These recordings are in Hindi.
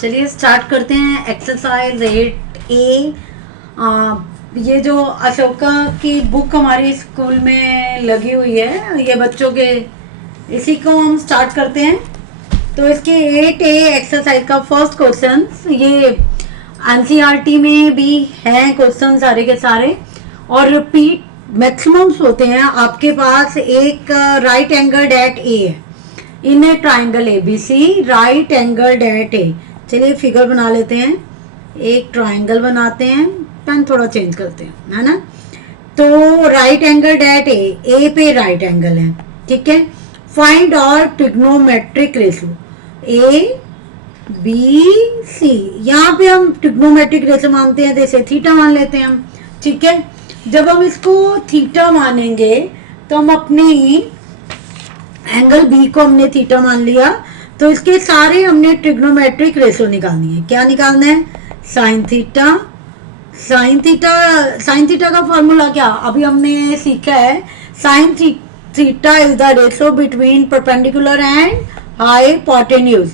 चलिए स्टार्ट करते हैं एक्सरसाइज 8A। ये जो अशोका की बुक हमारी स्कूल में लगी हुई है, ये बच्चों के, इसी को हम स्टार्ट करते हैं। तो इसके 8A एक्सरसाइज का फर्स्ट क्वेश्चन, ये एनसीईआरटी में भी हैं क्वेश्चन सारे के सारे, और रिपीट मैक्सिमम्स होते हैं। आपके पास एक राइट एंगल्ड एट ए है in a triangle ABC, right angled at A. चलिए फिगर बना लेते हैं, एक ट्राइंगल बनाते हैं, पेन थोड़ा चेंज करते हैं, है ना। तो राइट एंगल्ड एट ए पे राइट एंगल है, ठीक है। फाइंड और trigonometric ratio A B C. यहाँ पे हम ट्रिग्नोमेट्रिक रेशियो मानते हैं, जैसे थीटा मान लेते हैं हम, ठीक है। जब हम इसको थीटा मानेंगे तो हम अपनी एंगल बी को हमने थीटा मान लिया, तो इसके सारे हमने ट्रिग्नोमेट्रिक रेशियो निकालनी है। क्या निकालना है? Sine theta. साइन थीटा का फॉर्मूला क्या अभी हमने सीखा है, sine theta is the ratio between perpendicular and hypotenuse.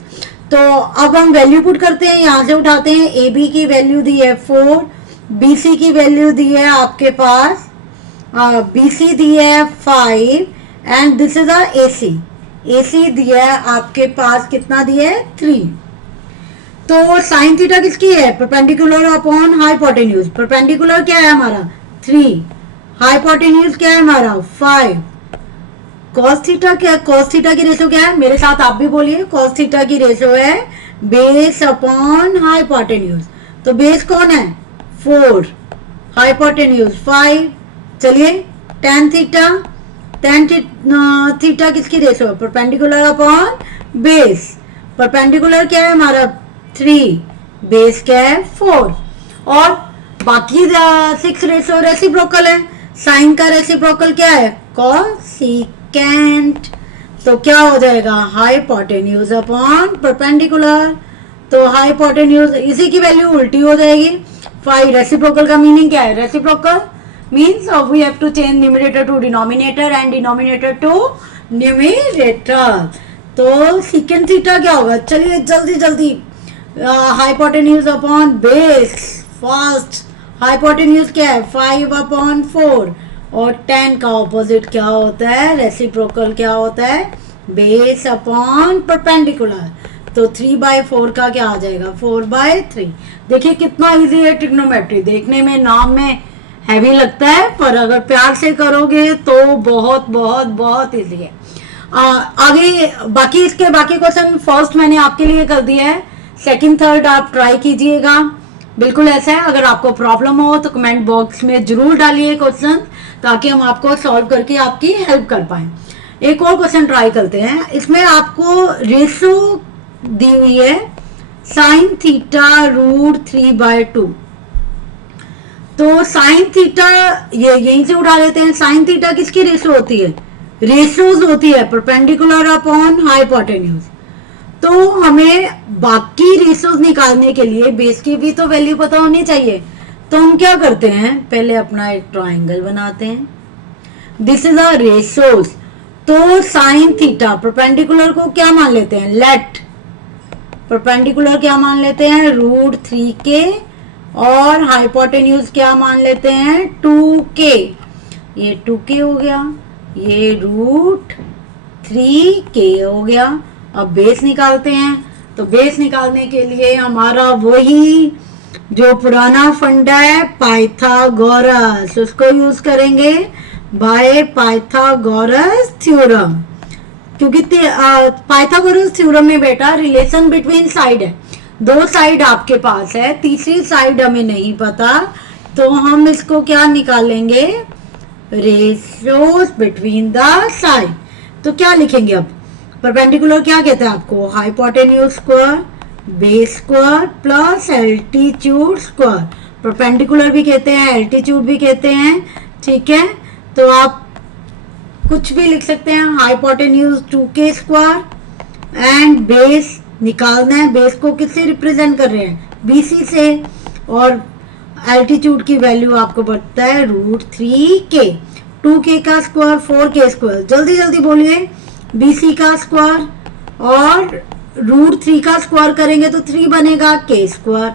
तो अब हम वैल्यू पुट करते हैं, यहां से उठाते हैं। ए बी की वैल्यू दी है 4, बी सी की वैल्यू दी है आपके पास, बी सी दी है 5, एंड दिस इज ए सी। ए सी दिया है आपके पास, कितना दिया है? 3। तो साइन थीटा किसकी है? Perpendicular upon hypotenuse. परपेंडिकुलर क्या है हमारा? 3। हाइपोटेन्यूज क्या है हमारा? 5। कॉस थीटा क्या? कॉस थीटा की रेशियो क्या है? मेरे साथ आप भी बोलिए, कॉस थीटा की रेशियो है बेस अपॉन हाइपोटेन्यूज। तो बेस कौन है? 4, हाइपोटेन्यूज 5। चलिए tan थीटा, tan थीटा किसकी रेशियो है? Perpendicular upon base. परपेंडिकुलर क्या है हमारा? 3, बेस क्या है? 4। और बाकी 6 रेशियो रेसिप्रोकल है। साइन का रेसिप्रोकल क्या है? कोसिकेंट। तो क्या हो जाएगा? Hypotenuse upon perpendicular. तो हाइपोटेन्यूज, इसी की वैल्यू उल्टी हो जाएगी। 5 रेसिप्रोकल का मीनिंग क्या है? Reciprocal means we have to change numerator to denominator and denominator to numerator। तो secant थीटा क्या होगा? चलिए जल्दी जल्दी, hypotenuse upon base first. Hypotenuse क्या है? 5 अपॉन 4। और tan का ऑपोजिट क्या होता है? रेसिप्रोकल क्या होता है? Base upon perpendicular. तो 3/4 का क्या आ जाएगा? 4/3। देखिए कितना इजी है ट्रिग्नोमेट्री। देखने में, नाम में हैवी लगता है, पर अगर प्यार से करोगे तो बहुत बहुत बहुत इजी है। आगे बाकी इसके बाकी क्वेश्चन फर्स्ट मैंने आपके लिए कर दिया है, सेकंड थर्ड आप ट्राई कीजिएगा। बिल्कुल ऐसा है। अगर आपको प्रॉब्लम हो तो कमेंट बॉक्स में जरूर डालिए क्वेश्चन, ताकि हम आपको सॉल्व करके आपकी हेल्प कर पाए। एक और क्वेश्चन ट्राई करते हैं। इसमें आपको रेशियो दी हुई है साइन थीटा √3/2। तो साइन थीटा ये यहीं से उठा लेते हैं। साइन थीटा किसकी रेशियो होती है? रेशियोज होती है परपेंडिकुलर अपॉन हाइपोटेन्यूज। तो हमें बाकी रेशियोज निकालने के लिए बेस की भी तो वैल्यू पता होनी चाहिए। तो हम क्या करते हैं, पहले अपना एक ट्राइंगल बनाते हैं। This is a ratios. तो साइन थीटा परपेंडिकुलर को क्या मान लेते हैं? लेट परपेंडिकुलर क्या मान लेते हैं? √3k। और हाइपोटेन्यूज क्या मान लेते हैं? 2k। ये 2k हो गया, ये √3k हो गया। अब बेस निकालते हैं। तो बेस निकालने के लिए हमारा वही जो पुराना फंडा है, पाइथागोरस, उसको यूज करेंगे, बाय पाइथागोरस थ्योरम। क्योंकि पाइथागोरस थ्योरम में बेटा रिलेशन बिटवीन साइड है, 2 साइड आपके पास है, तीसरी साइड हमें नहीं पता। तो हम इसको क्या निकालेंगे? Ratios between the side. तो क्या लिखेंगे अब? परपेंडिकुलर क्या कहते हैं आपको? Hypotenuse square base square plus altitude square. Perpendicular भी कहते हैं, एल्टीट्यूड भी कहते हैं, ठीक है। तो आप कुछ भी लिख सकते हैं। Hypotenuse 2k square and base निकालना है। बेस को किससे रिप्रेजेंट कर रहे हैं? BC से। और एल्टीट्यूड की वैल्यू आपको बढ़ता है √3k। 2k का स्क्वायर 4k स्क्वायर। जल्दी जल्दी बोलिए। BC का स्क्वायर और रूट 3 का स्क्वायर करेंगे तो 3 बनेगा के स्क्वायर,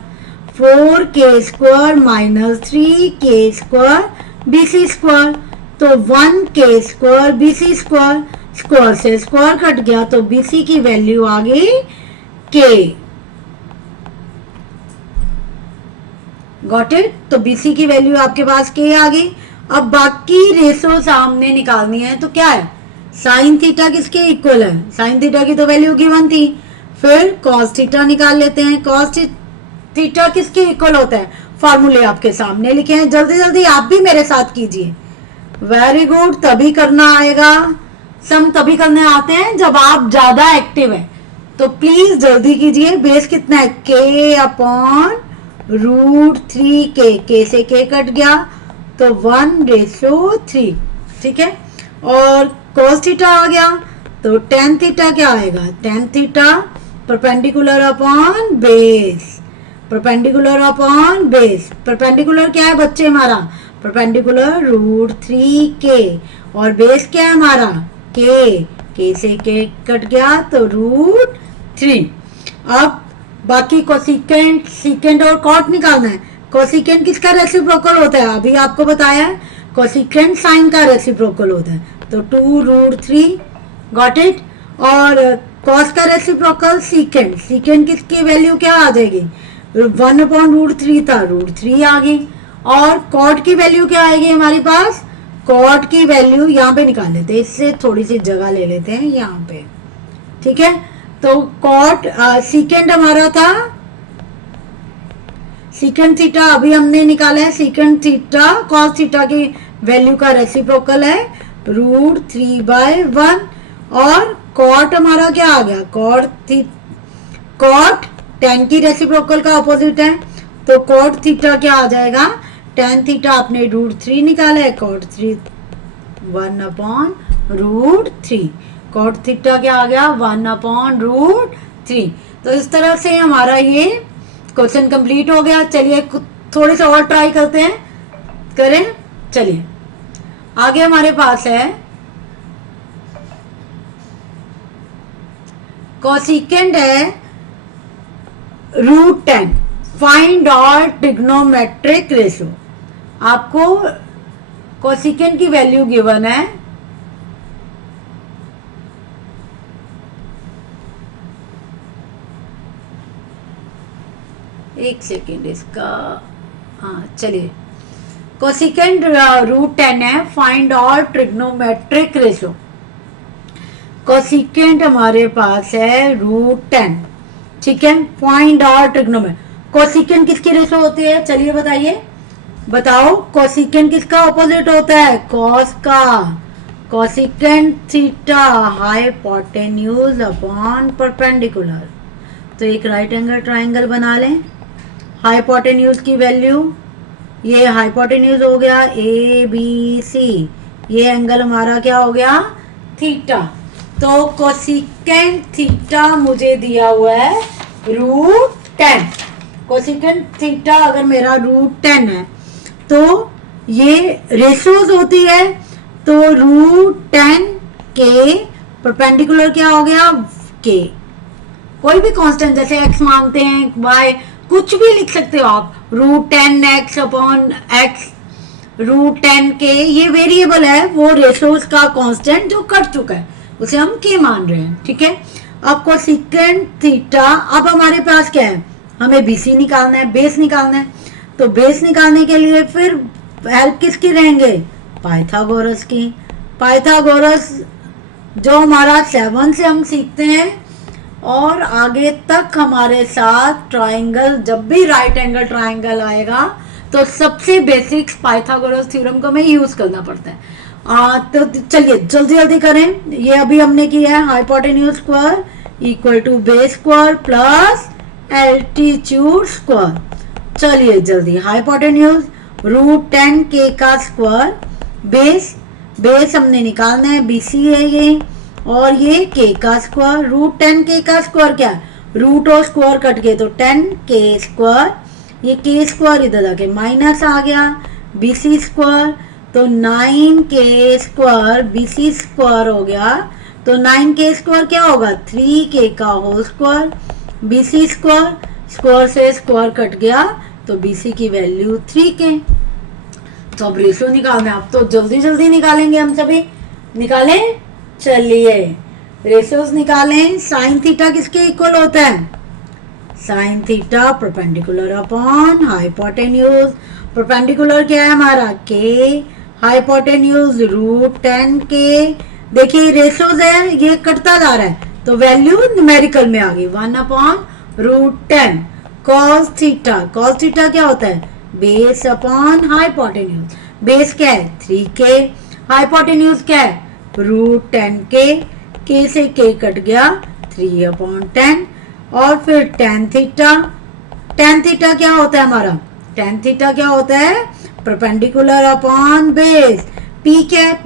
4 के स्क्वायर माइनस 3 के स्क्वायर बीसी स्क्वायर, तो 1 के स्क्वायर बीसी स्क्वायर, स्क्वायर से स्क्वायर कट गया तो बीसी की वैल्यू आ गई के। Got it? तो बीसी की वैल्यू आपके पास के आ गई। अब बाकी रेशो सामने निकालनी है, तो क्या है, साइन थीटा किसके इक्वल है, साइन थीटा की तो वैल्यू गिवन थी, फिर कॉस थीटा निकाल लेते हैं। कॉस थीटा किसके इक्वल होता है, फॉर्मूले आपके सामने लिखे हैं, जल्दी जल्दी आप भी मेरे साथ कीजिए। वेरी गुड, तभी करना आएगा, सम तभी करने आते हैं जब आप ज्यादा एक्टिव हैं, तो प्लीज जल्दी कीजिए। बेस कितना है, के अपॉन रूट 3 के से के कट गया तो 1/3, ठीक है। और cos थीटा आ गया तो tan थीटा क्या आएगा, tan theta perpendicular upon base, perpendicular upon base, perpendicular क्या है बच्चे हमारा, परपेंडिकुलर रूट 3 और बेस क्या है हमारा के से के कट गया तो रूट 3। अब बाकी कोसिकेंट, सीकेंट और कॉट निकालना है। कोसिकेंट किसका रेसिप्रोकल होता है, अभी आपको बताया है, कोसिकेंट साइन का रेसिप्रोकल होता है, तो 2√3, गॉट इट। और कॉस का रेसिप्रोकल सीकेंट, सीकेंट किसकी वैल्यू क्या आ जाएगी, 1/√3 था, √3 आ गई। और कॉट की वैल्यू क्या आएगी हमारे पास, कॉट की वैल्यू यहाँ पे निकाल लेते हैं, इससे थोड़ी सी जगह ले लेते हैं यहाँ पे, ठीक है। तो कॉट सीकेंट हमारा था, सीकेंट थीटा अभी हमने निकाला है, सीकेंट थीटा कॉस थीटा की वैल्यू का रेसिप्रोकल है √3/1। और कॉट हमारा क्या आ गया, कॉट tan की रेसिप्रोकल का अपोजिट है, तो कॉट थीटा क्या आ जाएगा, tan थीटा आपने √3 निकाला है, कॉट 3 1/√3, कॉट थीटा क्या आ गया 1/√3। तो इस तरह से हमारा ये क्वेश्चन कंप्लीट हो गया। चलिए थोड़े से और ट्राई करते हैं, करें। चलिए आगे हमारे पास है कोसिकेंट है √10, फाइंड आउट ट्रिग्नोमेट्रिक रेशो। आपको कोसिकेंट की वैल्यू गिवन है, एक सेकेंड इसका, हाँ चलिए, कोसिकेंट √10 है, find out trigonometric ratio. Cosecant हमारे पास है √10, ठीक है, फाइंड आउट ट्रिग्नोमेट्रिक। कोसिकेंट किसकी रेशो होती है, चलिए बताइए, बताओ कोसिकेंट किसका ऑपोजिट होता है, कॉस का। Cosecant theta hypotenuse upon perpendicular, तो एक राइट एंगल ट्राइंगल बना लें। हाइपोटेन्यूज की वैल्यू, ये हाइपोटेन्यूज हो गया ABC, ये एंगल हमारा क्या हो गया, थीटा। तो कोसिकेंट थीटा मुझे दिया हुआ है √10। कोसिकेंट थीटा अगर मेरा √10 है तो ये रेशोज होती है, तो √10 के परपेंडिकुलर क्या हो गया के, कोई भी कांस्टेंट जैसे x मानते हैं, y कुछ भी लिख सकते हो आप, √10x अपॉन x, √10 के, ये वेरिएबल है, वो रेशोज का कांस्टेंट जो कट चुका है उसे हम के मान रहे हैं, ठीक है। अब कोसिकेंट थीटा, अब हमारे पास क्या है, हमें BC निकालना है, बेस निकालना है, तो बेस निकालने के लिए फिर हेल्प किसकी रहेंगे, पाइथागोरस की। पाइथागोरस जो हमारा 7 से हम सीखते हैं और आगे तक हमारे साथ ट्राइंगल, जब भी राइट एंगल ट्राइंगल आएगा तो सबसे बेसिक्स पाइथागोरस थ्योरम को हमें यूज करना पड़ता है। तो चलिए जल्दी जल्दी करें। ये अभी हमने किया है, hypotenuse square equal to base square plus altitude square. चलिए जल्दी, हाइपोटेन्यूज √10 के का स्क्वायर, बेस हमने निकालना है, BC है ये, और ये के का स्क्वायर, √10 के का स्क्वायर क्या है, रूट और स्क्वायर कट गए तो 10 के स्क्वायर, ये के स्क्वायर इधर जाके माइनस आ गया, BC स्क्वायर, तो 9 के स्क्वायर BC स्क्वायर हो गया तो 9k² क्या होगा, 3k का whole square, BC square, square से स्क्वायर कट गया तो BC की वैल्यू 3k। तो अब रेशियो निकालना है, अब तो जल्दी जल्दी निकालेंगे हम सभी, निकालें, चलिए रेशियोज निकालें। साइन थीटा किसके इक्वल होता है, sine theta perpendicular upon hypotenuse. Perpendicular क्या है हमारा k, हाइपोटेन्यूज √10k। देखिए रेशियोज है, ये कटता जा रहा है तो वैल्यू न्यूमेरिकल में आ गई 1/√10। cos थीटा, cos थीटा क्या होता है, बेस अपॉन हाइपोटेन्यूज। बेस क्या है 3k, हाइपोटेन्यूज क्या है √10k, k से k कट गया 3/10। और फिर tan थीटा, tan थीटा क्या होता है हमारा, tan थीटा क्या होता है परपेंडिकुलर अपॉन बेस। p क्या है,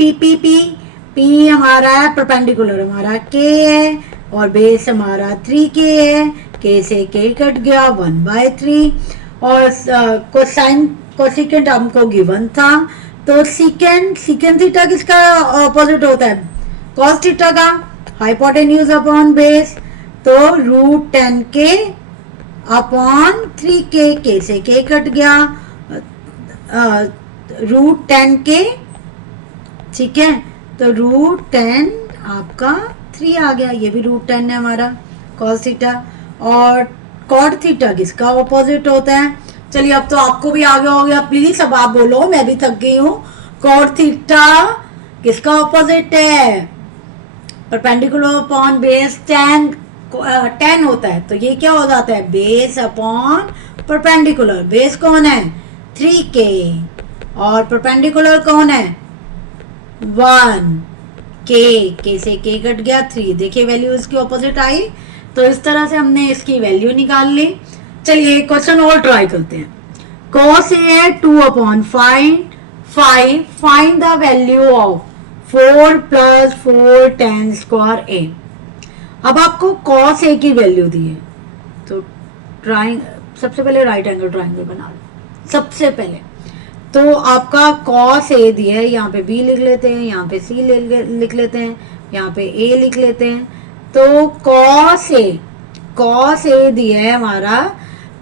p हमारा है परपेंडिकुलर, हमारा k है और बेस हमारा 3k है, k से k कट गया 1/3। और कोसाइन कोसिकेंट हमको गिवन था, तो सीकेंट थीटा किसका ऑपोजिट होता है, cos थीटा का, हाइपोटेन्यूज अपॉन बेस। तो √10k अपॉन 3k, k से k कट गया √10k, ठीक है। तो √10 आपका 3 आ गया, ये भी √10 है हमारा cos थीटा। और cot थीटा किसका ऑपोजिट होता है, चलिए अब तो आपको भी आ गया हो गया, प्लीज अब आप बोलो, मैं भी थक गई हूँ। cot थीटा किसका ऑपोजिट है, परपेंडिकुलर अपॉन बेस, tan होता है, तो ये क्या हो जाता है बेस अपॉन परपेंडिकुलर। बेस कौन है 3k और परपेंडिकुलर कौन है 1k से k कट गया 3। देखिए वैल्यू इसकी ऑपोजिट आई, तो इस तरह से हमने इसकी वैल्यू निकाल ली। चलिए एक क्वेश्चन और ट्राई करते हैं। cos A है 2/5, find the value of 4 + 4 tan² A। अब आपको cos A की वैल्यू दी है, तो सबसे पहले राइट एंगल ट्राइंगल बना लो सबसे पहले। तो आपका cos A दिया है, यहाँ पे B लिख लेते हैं, यहाँ पे C लिख लेते हैं, यहाँ पे A लिख लेते हैं। तो cos A दिया है हमारा,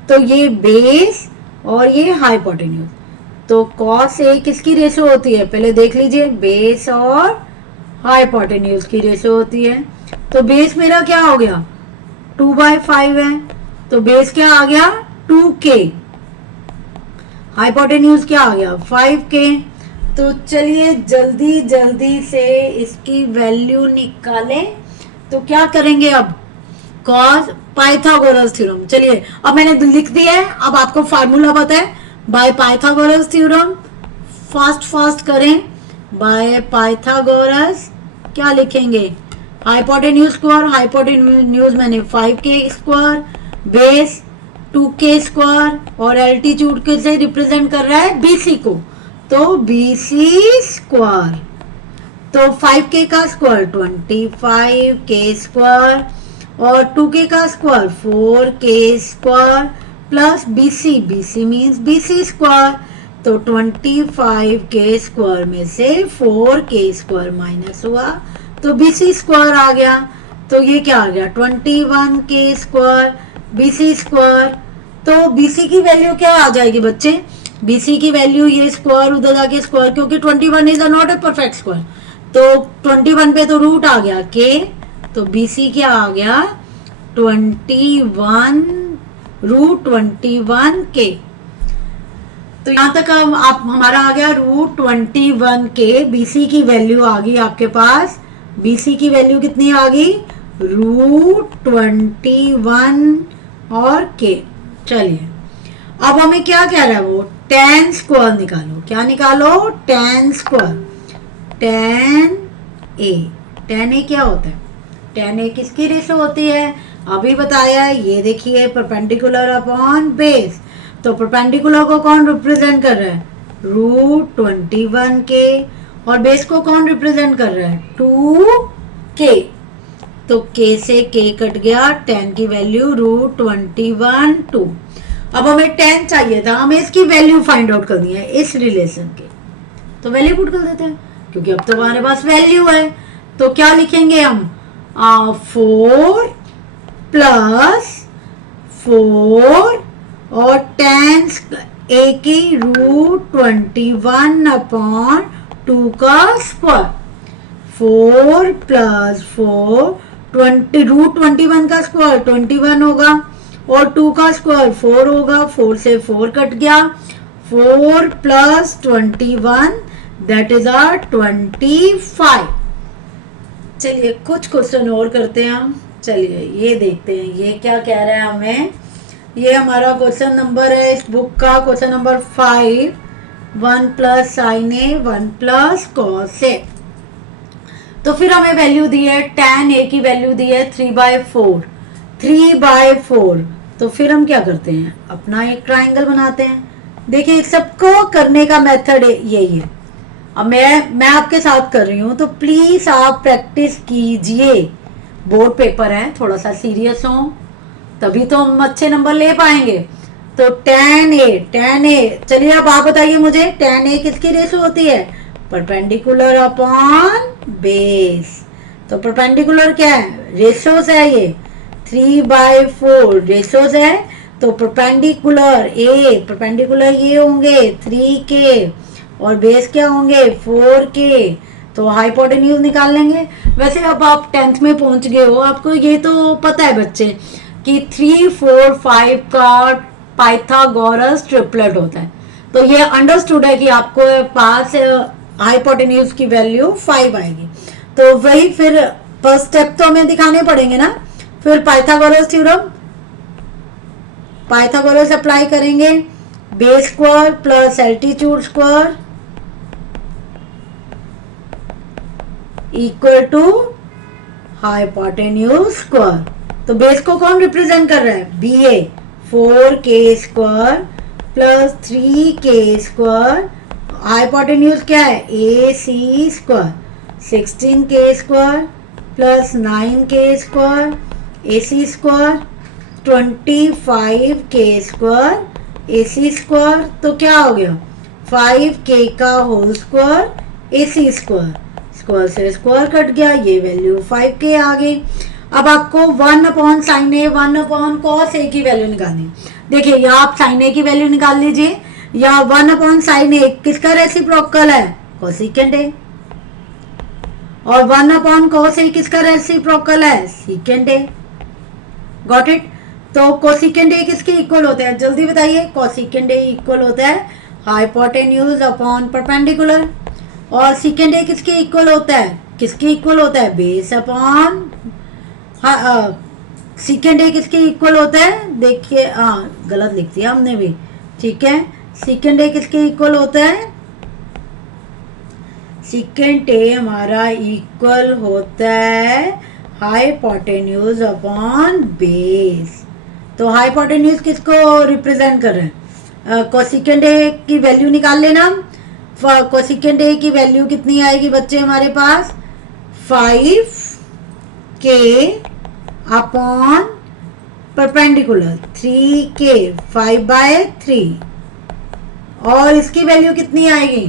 तो ये बेस और ये हाइपोटेन्यूज। तो cos A किसकी रेशो होती है, पहले देख लीजिए, बेस और हाइपोटेन्यूज की रेशो होती है। तो बेस मेरा क्या हो गया 2/5 है, तो बेस क्या आ गया 2k, हाइपोटेन्यूज क्या आ गया 5k। तो चलिए जल्दी जल्दी से इसकी वैल्यू निकालें। तो क्या करेंगे अब, cos पाइथागोरस थ्योरम। चलिए अब मैंने लिख दिया है, अब आपको फार्मूला पता है बाय पाइथागोरस थ्योरम। फास्ट करें, बाय पाइथागोरस क्या लिखेंगे, हाइपोटेन्यूज स्क्वायर, हाइपोटेन्यूज मैंने 5k², बेस 2k² और एल्टीट्यूड से रिप्रेजेंट कर रहा है BC को, तो BC²। तो 5k का स्क्वायर 25k² और 2k का square 4k² plus BC means BC²। तो 25k² में से 4k² माइनस हुआ तो BC² आ गया। तो ये क्या आ गया 21k² BC²। तो BC की वैल्यू क्या आ जाएगी बच्चे, BC की वैल्यू ये स्क्वायर उधर जाके स्क्वायर, क्योंकि 21 is not a perfect square, तो 21 पे तो रूट आ गया k, तो BC क्या आ गया 21 √21k। तो यहां तक आप हमारा आ गया √21k। BC की वैल्यू आ गई आपके पास, BC की वैल्यू कितनी आ गई √21 और k। चलिए अब हमें क्या कह रहा है वो, tan² निकालो। क्या निकालो, tan²। tan A क्या होता है, tan A किसकी रेशो होती है, अभी बताया है, ये देखिए परपेंडिकुलर अपॉन बेस। तो परपेंडिकुलर को कौन रिप्रेजेंट कर रहा है √21k और बेस को कौन रिप्रेजेंट कर रहा है 2k। तो k से k कट गया, tan की वैल्यू √21 2। अब हमें tan चाहिए था, हमें इसकी वैल्यू फाइंड आउट करनी है इस रिलेशन के, तो वैल्यू पुट कर देते हैं क्योंकि अब तो हमारे पास वैल्यू है। तो क्या लिखेंगे हम, 4 प्लस 4 और tan a की √21 अपॉन 2 का स्क्वायर, 4 प्लस 4 √21 का स्क्वायर 21 होगा और 2 का स्क्वायर 4 होगा, 4 से 4 कट गया, 4 प्लस 21 दैट इज 25। चलिए कुछ क्वेश्चन और करते हैं हम। चलिए ये देखते हैं ये क्या कह रहा है हमें। ये हमारा क्वेश्चन नंबर है इस बुक का, question number 5, 1 plus sign A 1 plus cos A. तो फिर हमें वैल्यू दी है tan a की वैल्यू दी है 3/4, 3/4। तो फिर हम क्या करते हैं, अपना एक ट्राइंगल बनाते हैं। देखिए सबको करने का मेथड यही है। अब मैं आपके साथ कर रही हूं तो प्लीज आप प्रैक्टिस कीजिए। बोर्ड पेपर है, थोड़ा सा सीरियस हो तभी तो हम अच्छे नंबर ले पाएंगे। तो tan a, चलिए अब आप बताइए मुझे tan a किसकी रेशो होती है, परपेंडिकुलर अपॉन बेस। तो परपेंडिकुलर क्या है, रेशोस है, ये 3/4 रेशोस है। तो परपेंडिकुलर ये होंगे 3 के और बेस क्या होंगे 4 के। तो हाइपोटेन्यूज निकाल लेंगे। वैसे अब आप 10th में पहुंच गए हो, आपको ये तो पता है बच्चे कि 3, 4, 5 का पाइथागोरस ट्रिपलेट होता है। तो ये अंडरस्टूड है कि आपको पास हाइपोटेन्यूज की वैल्यू 5 आएगी। तो वही फिर फर्स्ट स्टेप तो हमें दिखाने पड़ेंगे ना। फिर पाइथागोरस थ्योरम, पाइथागोरस अप्लाई करेंगे, base square plus altitude square equal to hypotenuse square. तो बेस को कौन रिप्रेजेंट कर रहा है, BA, 4k square plus 3k square. Hypotenuse क्या है, AC square, 16k square plus 9k square AC square, 25k square AC square. तो क्या हो गया 5k का whole square AC square, square से स्क्वायर कट गया, ये वैल्यू 5k आ गई। अब आपको 1 upon sine A 1 upon cos A की वैल्यू निकालनी। देखिए या आप साइन ए की वैल्यू निकाल लीजिए, या 1 अपॉन साइन ए किसका रेसिप्रोकल है, कोसेकेंट ए, और 1 अपॉन कॉस ए किसका रेसिप्रोकल है, सीकेंट ए। Got it. तो कोसेकेंट ए किसके इक्वल होते हैं, जल्दी बताइए। कोसेकेंट ए इक्वल होता है हाइपोटेन्यूज अपॉन परपेंडिकुलर, और सीकेंट ए किसके इक्वल होता है, किसके इक्वल होता है, बेस अपॉन। सीकेंट ए किसके इक्वल होता है, देखिए गलत लिख दिया हमने भी, ठीक है। सीकेंट ए किसके इक्वल होता है, सीकेंट ए हमारा इक्वल होता है हाइपोटेन्यूज अपॉन बेस। तो हाइपोटेन्यूज किसको रिप्रेजेंट कर रहे हैं, कोसेकेंट ए की वैल्यू निकाल लेना। कोसेकेंट ए की वैल्यू कितनी आएगी बच्चे हमारे पास, 5k अपॉन परपेंडिकुलर 3k, 5/3, और इसकी वैल्यू कितनी आएगी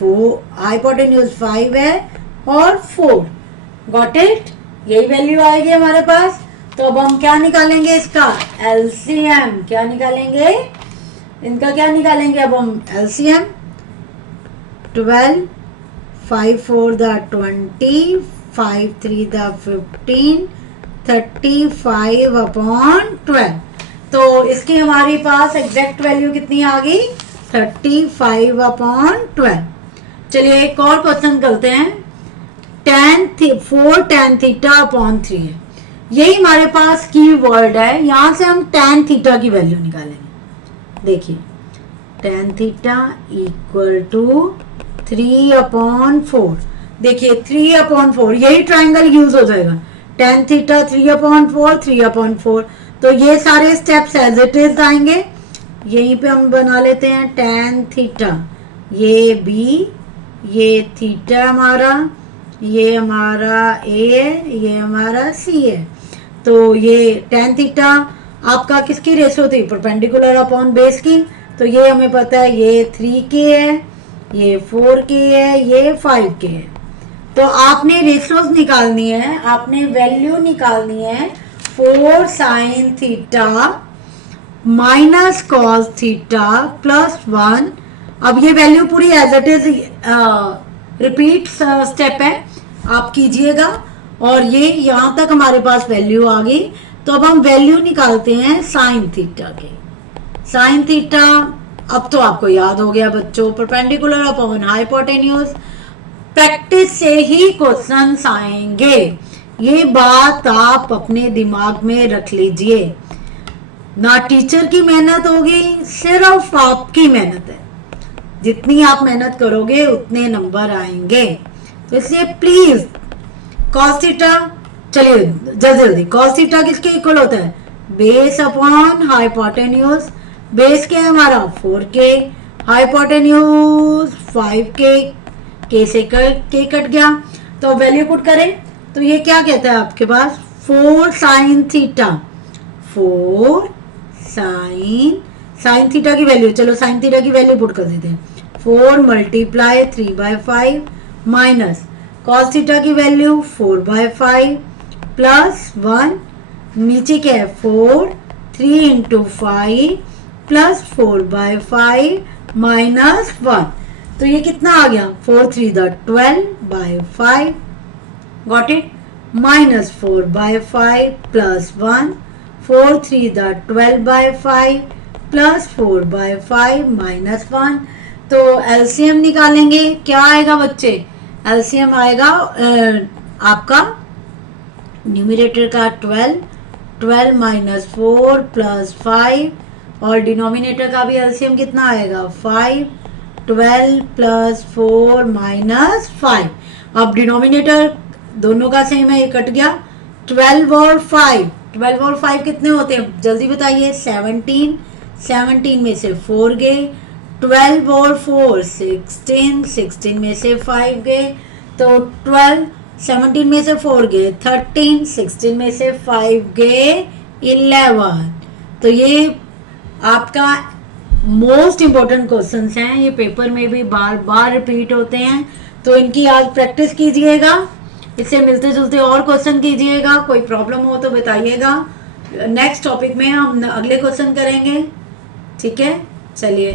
4, हाइपोटेन्यूज 5 है और 4। गॉट इट, यही वैल्यू आएगी हमारे पास। तो अब हम क्या निकालेंगे, इसका एलसीएम। क्या निकालेंगे, इनका क्या निकालेंगे अब हम एलसीएम। 12, 5 4 the 20, 5 3 the 15, 35 upon 12। तो इसकी हमारे पास एग्जैक्ट वैल्यू कितनी आ गई, 35 अपॉन 12। चलिए एक और क्वेश्चन करते हैं। 4 tan थीटा अपॉन 3 है, यही हमारे पास की वर्ड है। यहां से हम tan थीटा की वैल्यू निकालेंगे। देखिए tan theta equal to 3 upon 4। देखिए 3 अपॉन 4, यही ट्राइंगल यूज हो जाएगा। tan theta 3 upon 4, 3 upon 4। तो ये सारे स्टेप्स एज इट इज आएंगे। यहीं पे हम बना लेते हैं tan थीटा, ये B, ये थीटा हमारा, ये हमारा A है, ये हमारा C है। तो ये tan थीटा आपका किसकी रेशो थी, परपेंडिकुलर अपॉन बेस की। तो ये हमें पता है, ये 3k है, ये 4k है, ये 5k है। तो आपने रेशियोज निकालनी है, आपने वैल्यू निकालनी है 4 sine theta minus cos theta plus 1। अब ये वैल्यू पूरी as it is repeat step है, आप कीजिएगा। और ये यहां तक हमारे पास वैल्यू आ गई। तो अब हम वैल्यू निकालते हैं साइन थीटा के। साइन थीटा अब तो आपको याद हो गया बच्चों, परपेंडिकुलर अपॉन हाइपोटेन्यूज। प्रैक्टिस से ही क्वेश्चंस आएंगे, ये बात आप अपने दिमाग में रख लीजिए। ना टीचर की मेहनत होगी, सिर्फ आपकी मेहनत है। जितनी आप मेहनत करोगे उतने नंबर आएंगे। तो इसलिए प्लीज कॉस थीटा, चलिए जल्दी जल्दी, कॉस थीटा किसके इक्वल होता है? Base upon hypotenuse. बेस क्या है हमारा? 4k, हाइपोटेन्यूज 5k, के से के कट गया। तो वैल्यू पुट करें तो ये क्या कहता है आपके पास? 4 साइन थीटा, 4 साइन थीटा की वैल्यू, चलो साइन थीटा की वैल्यू पुट कर देते हैं। 4 मल्टीप्लाई 3/5 माइनस कॉस थीटा की वैल्यू 4/5 प्लस 1, नीचे क्या है 4, 3 इंटू 5 प्लस 4/5 माइनस 1। तो ये कितना आ गया? 4 3 12/5, got it, minus 4/5 plus 1, 4 3 12/5 plus 4/5 minus 1। तो एलसीएम निकालेंगे, क्या आएगा बच्चे? एलसीएम आएगा आपका न्यूमरेटर का 12 माइनस 4 प्लस 5, और डिनोमिनेटर का भी एलसीएम कितना आएगा? 5, 12 प्लस 4 माइनस 5। अब डिनोमिनेटर दोनों का सेम है, ये कट गया। 12 और 5 कितने होते हैं जल्दी बताइए? 17, 17 में से 4 गए, 12 और 4 16, 16 में से 5 गए, तो 12, 17 में से 4 गए 13, 16 में से 5 गए 11। तो ये आपका मोस्ट इंपॉर्टेंट क्वेश्चंस हैं, ये पेपर में भी बार बार रिपीट होते हैं। तो इनकी आज प्रैक्टिस कीजिएगा, इससे मिलते जुलते और क्वेश्चन कीजिएगा। कोई प्रॉब्लम हो तो बताइएगा, नेक्स्ट टॉपिक में हम अगले क्वेश्चन करेंगे। ठीक है, चलिए।